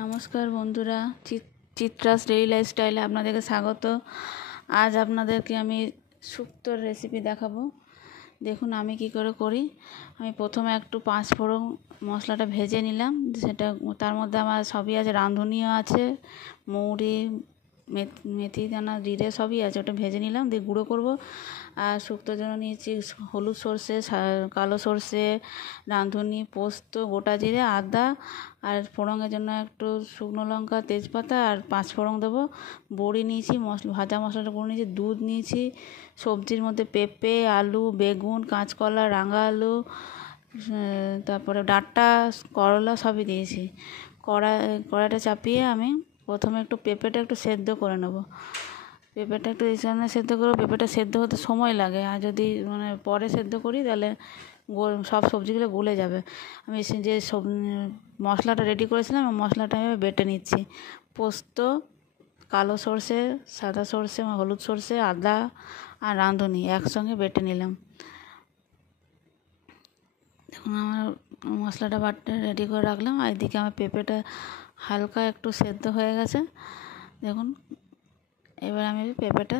নমস্কার বন্ধুরা, চিত্রাস ডেইলি লাইফস্টাইলে আপনাদেরকে স্বাগত। আজ আপনাদেরকে আমি শুক্তোর রেসিপি দেখাবো। দেখুন আমি কি করে করি। আমি প্রথমে একটু পাঁচফোড়ন মশলাটা ভেজে নিলাম, সেটা তার মধ্যে আমার সবই আছে, রাঁধুনিও আছে, মৌরি, মেথি দানা, জিরে সবই আছে। ওটা ভেজে নিলাম, দিয়ে গুঁড়ো করব। আর শুক্তোর জন্য নিয়েছি হলুদ সর্ষে, কালো সর্ষে, রাঁধুনি, পোস্ত, গোটা জিরে, আদা, আর ফোড়নের জন্য একটু শুকনো লঙ্কা, তেজপাতা আর পাঁচফোড়ন দেবো। বড়ি নিয়েছি, ভাজা মশলাটা করে নিয়েছি, দুধ নিয়েছি। সবজির মধ্যে পেঁপে, আলু, বেগুন, কাঁচকলা, রাঙা আলু, তারপরে ডাঁটা, করলা সবই দিয়েছি। কড়াইটা চাপিয়ে আমি প্রথমে একটু পেঁপেটা একটু সেদ্ধ করে নেব। পেঁপেটা একটু এই সামনে সেদ্ধ করবো। পেঁপেটা সেদ্ধ হতে সময় লাগে, আর যদি পরে সেদ্ধ করি তাহলে সব সবজিগুলো গলে যাবে। আমি যে মশলাটা রেডি করেছিলাম, মশলাটা আমি বেটে নিচ্ছি। পোস্ত, কালো সর্ষে, সাদা সর্ষে, হলুদ সর্ষে, আদা আর রাঁধুনি একসঙ্গে বেটে নিলাম। দেখুন আমার মশলাটা বাটতে রেডি করে রাখলাম। আর এদিকে আমার পেঁপেটা হালকা একটু সেদ্ধ হয়ে গেছে। দেখুন এবার আমি পেঁপেটা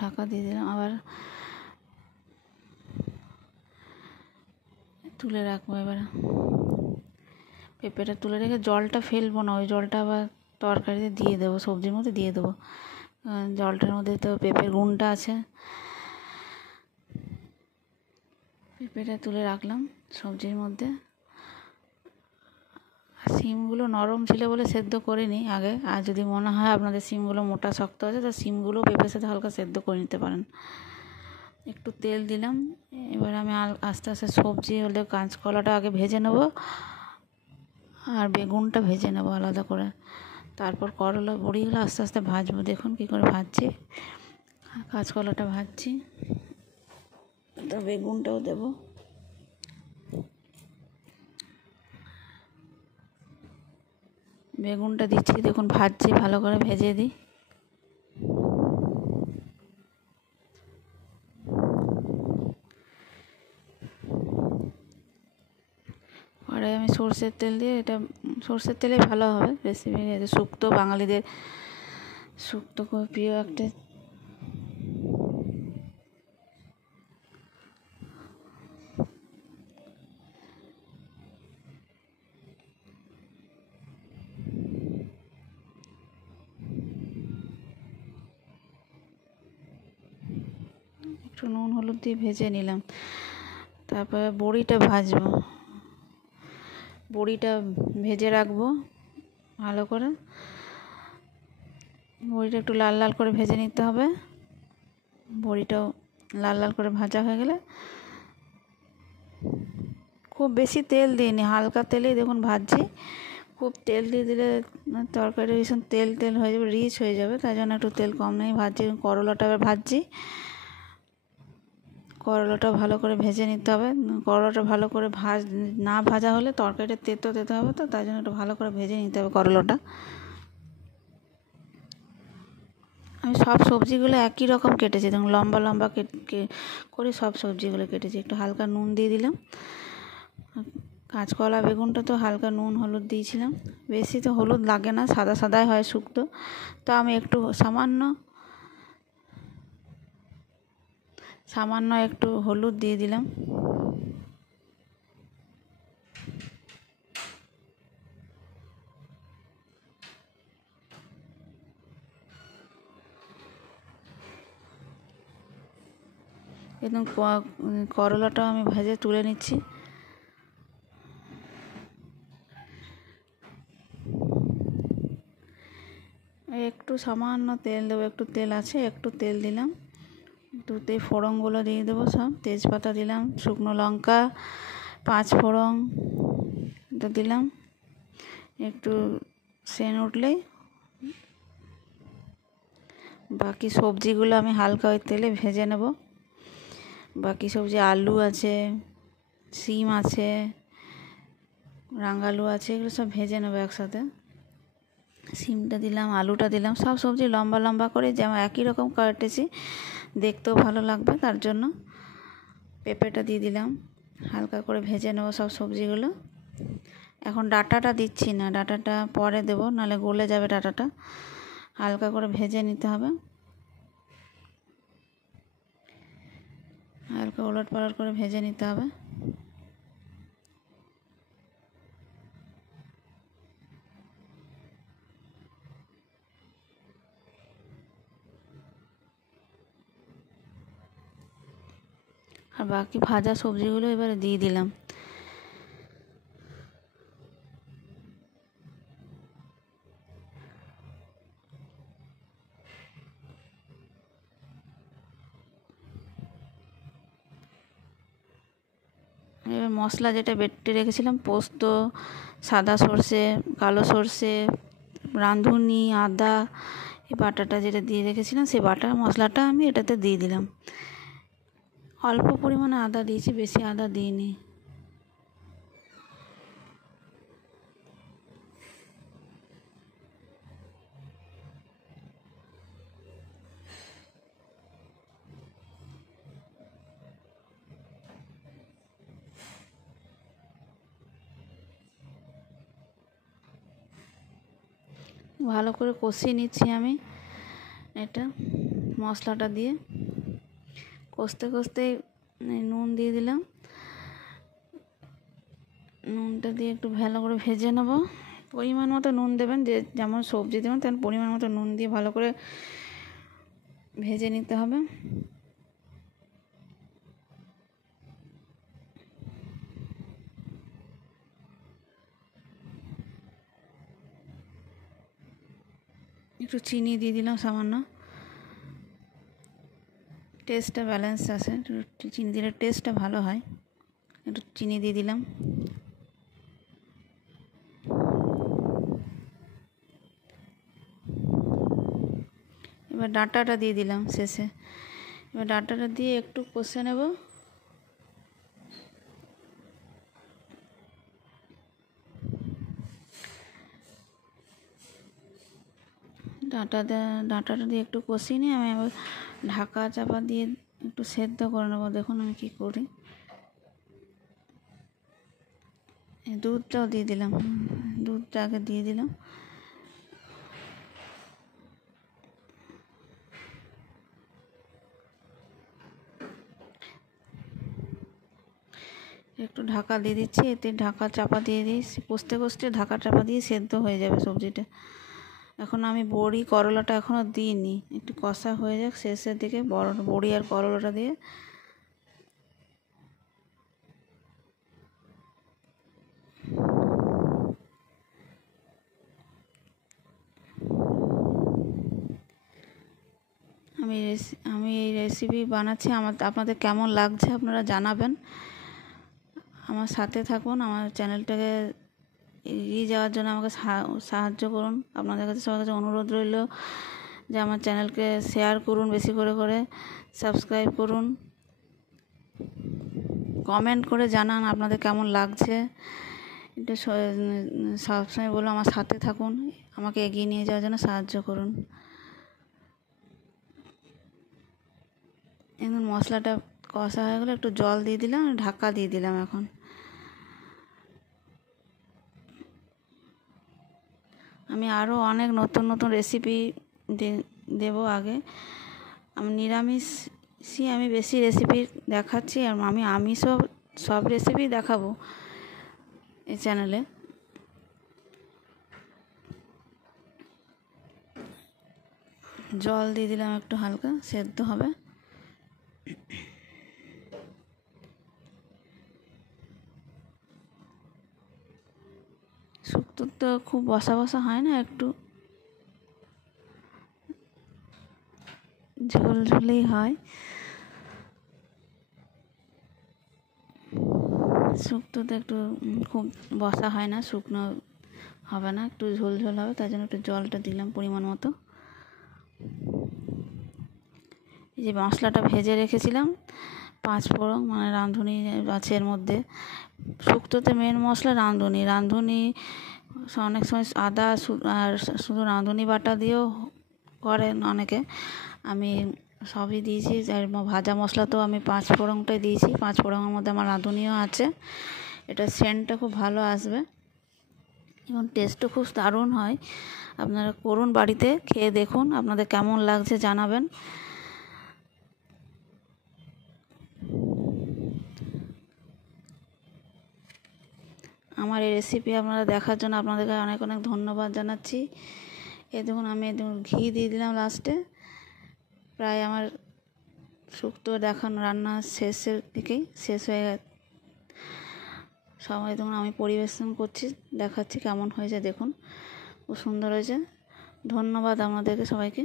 ঢাকা দিয়ে দিলাম, আবার তুলে রাখবো। এবার পেঁপেটা তুলে রেখে জলটা ফেলবো না, ওই জলটা আবার তরকারিতে দিয়ে দেবো, সবজির মধ্যে দিয়ে দেবো। জলটার মধ্যে তো পেঁপের গুণটা আছে। পেঁপেটা তুলে রাখলাম সবজির মধ্যে। শিমগুলো নরম ছিল বলে সেদ্ধ করিনি আগে। আর যদি মনে হয় আপনাদের শিমগুলো মোটা শক্ত আছে, তো শিমগুলো পেঁপের সাথে হালকা সেদ্ধ করে নিতে পারেন। একটু তেল দিলাম। এবার আমি আস্তে আস্তে সবজি হলে কাঁচকলাটা আগে ভেজে নেব, আর বেগুনটা ভেজে নেব আলাদা করে। তারপর করলা, বড়িগুলো আস্তে আস্তে ভাজবো। দেখুন কী করে ভাজছি। কাঁচকলাটা ভাজছি, তো বেগুনটাও দেব। বেগুনটা দিচ্ছি, দেখুন ভাজছি, ভালো করে ভেজে দিই। কড়াই আমি সর্ষের তেল দিয়ে, এটা সর্ষের তেলে ভালো হবে রেসিপি। শুক্তো, বাঙালিদের শুক্তো খুব প্রিয় একটা। একটু নুন হলুদ দিয়ে ভেজে নিলাম। তারপরে বড়িটা ভাজবো। বড়িটা ভেজে রাখবো ভালো করে। বড়িটা একটু লাল লাল করে ভেজে নিতে হবে। বড়িটাও লাল লাল করে ভাজা হয়ে গেলে, খুব বেশি তেল দিইনি, হালকা তেলেই দেখুন ভাজছি। খুব তেল দিয়ে দিলে তরকারি ভীষণ তেল তেল হয়ে যাবে, রিচ হয়ে যাবে, তাই জন্য একটু তেল কম নেই ভাজছি। করলাটা এবার ভাজছি। করলাটা ভালো করে ভেজে নিতে হবে। করলাটা ভালো করে না ভাজা হলে তরকারিটা তেতো তেতো হবে, তো তাই জন্য একটু ভালো করে ভেজে নিতে হবে করলাটা। আমি সব সবজিগুলো একই রকম কেটেছি, দেখুন লম্বা লম্বা করে সব সবজিগুলো কেটেছি। একটু হালকা নুন দিয়ে দিলাম। কাঁচকলা, বেগুনটা তো হালকা নুন হলুদ দিয়েছিলাম, বেশি তো হলুদ লাগে না, সাদা সাদাই হয় শুক্তো। তো আমি একটু সামান্য একটু হলুদ দিয়ে দিলাম। একদম করলাটাও আমি ভেজে তুলে নিচ্ছি। একটু সামান্য তেল দেবো, একটু তেল আছে, একটু তেল দিলাম। দুতে ফোড়নগুলো দিয়ে দেবো সব। তেজপাতা দিলাম, শুকনো লঙ্কা, পাঁচফোড়ন এটা দিলাম। একটু সেন্ট উঠলেই বাকি সবজিগুলো আমি হালকা ওই তেলে ভেজে নেব। বাকি সবজি আলু আছে, শিম আছে, রাঙালু আছে, এগুলো সব ভেজে নেবো একসাথে। শিমটা দিলাম, আলুটা দিলাম, সব সবজি লম্বা লম্বা করে যেমন একই রকম কেটেছি, দেখতেও ভালো লাগবে, তার জন্য পেঁপেটা দিয়ে দিলাম। হালকা করে ভেজে নেবো সব সবজিগুলো। এখন ডাঁটাটা দিচ্ছি না, ডাঁটাটা পরে দেবো, নাহলে গলে যাবে ডাঁটাটা। হালকা করে ভেজে নিতে হবে, হালকা ওলট পালট করে ভেজে নিতে হবে। আর বাকি ভাজা সবজিগুলো এবারে দিয়ে দিলাম। এবার মশলা যেটা বেটে রেখেছিলাম, পোস্ত, সাদা সর্ষে, কালো সর্ষে, রাঁধুনি, আদা, এই বাটাটা যেটা দিয়ে রেখেছিলাম, সেই বাটা মশলাটা আমি এটাতে দিয়ে দিলাম। অল্প পরিমাণে আদা দিয়েছি, বেশি আদা দিইনি। ভালো করে কষিয়ে নিচ্ছি আমি এটা মশলাটা দিয়ে। কষতে কষতে নুন দিয়ে দিলাম, নুনটা দিয়ে একটু ভালো করে ভেজে নেব। পরিমাণ মতো নুন দেবেন, যে যেমন সবজি দেবেন তেমন পরিমাণ মতো নুন দিয়ে ভালো করে ভেজে নিতে হবে। একটু চিনি দিয়ে দিলাম সামান্য, টেস্টটা ব্যালেন্স আছে, একটু চিনি দিলে টেস্টটা ভালো হয়। একটু চিনি দিয়ে দিলাম। এবার ডাঁটাটা দিয়ে দিলাম শেষে। এবার ডাঁটাটা দিয়ে একটু কষে নেব। ডাঁটাটা দিয়ে একটু কষিয়ে নিয়ে আমি আবার ঢাকা চাপা দিয়ে একটু সেদ্ধ করে নেবো। দেখুন আমি কী করি। দুধটাও দিয়ে দিলাম, দুধটা আগে দিয়ে দিলাম। একটু ঢাকা দিয়ে দিচ্ছি, এতে ঢাকা চাপা দিয়ে দিই, কষতে কষতে ঢাকা চাপা দিয়ে সেদ্ধ হয়ে যাবে সবজিটা। এখন আমি বড়ি করলাটা এখনও দিইনি, একটু কষা হয়ে যাক, শেষের দিকে বড়ি আর করলাটা দিয়ে আমি এই রেসিপি বানাচ্ছি। আপনাদের কেমন লাগছে আপনারা জানাবেন। আমার সাথে থাকুন, আমার চ্যানেলটাকে এগিয়ে যাওয়ার জন্য আমাকে সাহায্য করুন। আপনাদের কাছে সবার কাছে অনুরোধ রইল যে আমার চ্যানেলকে শেয়ার করুন, বেশি করে সাবস্ক্রাইব করুন, কমেন্ট করে জানান আপনাদের কেমন লাগছে। এটা সবসময় বলো আমার সাথে থাকুন, আমাকে এগিয়ে নিয়ে যাওয়ার জন্য সাহায্য করুন। এখন মশলাটা কষা হয়ে গেলে একটু জল দিয়ে দিলাম, ঢাকা দিয়ে দিলাম। এখন আমি আরও অনেক নতুন নতুন রেসিপি দেবো। আগে আমি নিরামিষই আমি বেশি রেসিপি দেখাচ্ছি, আর আমি আমিষও সব রেসিপি দেখাবো এই চ্যানেলে। জল দিয়ে দিলাম, একটু হালকা সেদ্ধ হবে। শুক্তো তো খুব বসা বসা হয় না, একটু ঝোল ঝোলেই হয়। শুক্তোতে একটু খুব বসা হয় না, শুকনো হবে না, একটু ঝোল ঝোল হবে, তার জন্য একটু জলটা দিলাম পরিমাণ মতো। এই যে মশলাটা ভেজে রেখেছিলাম, 5 ফোড়ন মানে রাঁধুনি আছে এর মধ্যে। শুক্তোতে মেন মশলা রাঁধুনি অনেক সময় আদা আর শুধু রাঁধুনি বাটা দিয়েও করেন অনেকে। আমি সবই দিয়েছি, আর ভাজা মশলা তো আমি 5 ফোড়নটাই দিয়েছি। 5 ফোড়নের মধ্যে আমার রাঁধুনিও আছে, এটা সেন্টটা খুব ভালো আসবে। এবং টেস্টও খুব দারুণ হয়। আপনারা করুন, বাড়িতে খেয়ে দেখুন, আপনাদের কেমন লাগছে জানাবেন। আমার এই রেসিপি আপনারা দেখার জন্য আপনাদেরকে অনেক অনেক ধন্যবাদ জানাচ্ছি। এই দেখুন, আমি ঘি দিয়ে দিলাম লাস্টে। প্রায় আমার শুক্তো দেখানো রান্না শেষের দিকেই শেষ হয়ে গেছে। সবাই দেখুন আমি পরিবেশন করছি, দেখাচ্ছি কেমন হয়েছে। দেখুন খুব সুন্দর হয়েছে। ধন্যবাদ আপনাদেরকে সবাইকে।